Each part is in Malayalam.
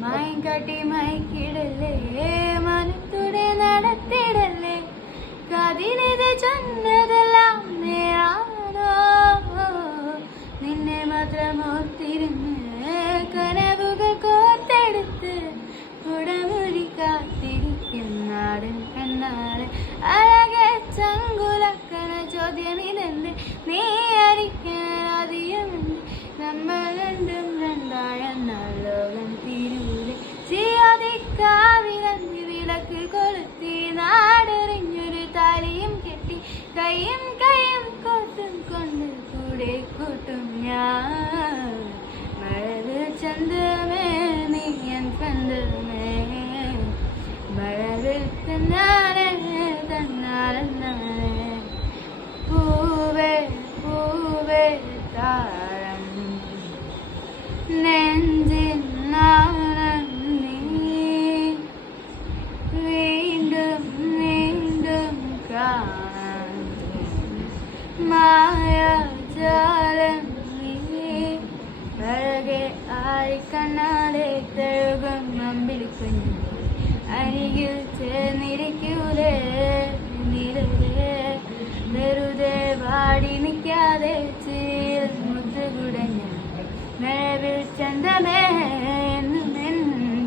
മായങ്കാട്ടി മയക്കിടല്ലേ മനത്തോടെ നടത്തിടല്ലേ കതിരിത് ചൊന്നതെല്ലാം നേരാണോ നിന്നെ മാത്രം ഓർത്തിരുന്ന് കനവുകൾ കോർത്തെടുത്ത് കുടമുറി കാത്തിരിക്കുന്നാടൻ എന്നാണ് അഴകെ ചങ്കുലക്കണ ചോദ്യം ഇതെന്ത് നീ അരിക്കാതിയുമെന്ത് നമ്മൾ രണ്ടും രണ്ടായെന്നാൽ ലോകം തിരൂരെ ചിയാതിക്കാവിലഞ്ഞ് വിളക്ക് കൊളുത്തി നാടെറിഞ്ഞൊരു താലിയും കെട്ടി കയ്യും കോത്തും കൊണ്ട് കൂടെ കൂട്ടും ഞാൻ മഴവിൽ ചന്തമേ നീ എൻ കണ്ടമേ മഴവിൽ തന്നാലെ തന്നാലെന്നാലെ പൂവേ പൂവേ താരം നെഞ്ചിൻ നാണം നീ വീണ്ടും വീണ്ടും കാണാൻ മായാജാലം നീ അഴകെ ആയിക്കണ്ണാലെ തഴുകും അമ്പിളിക്കുഞ്ഞു അരികിൽ ചേർന്നിരിക്കൂലേ നിലവിലെ വെറുതെ വാടി നിൽക്കാതെ ചിരിയിൽ മുത്തുകുടഞ്ഞ മഴവിൽ ചന്തമേ എന്നുമെൻ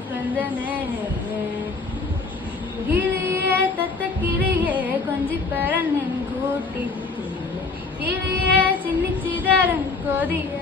സ്വന്തമേ കിളിയെ തത്തക്കിളിയെ കൊഞ്ചിപ്പറന്നൻ കൂട്ടി കിളിയെ ചിന്നിച്ചിതറും കൊതിയ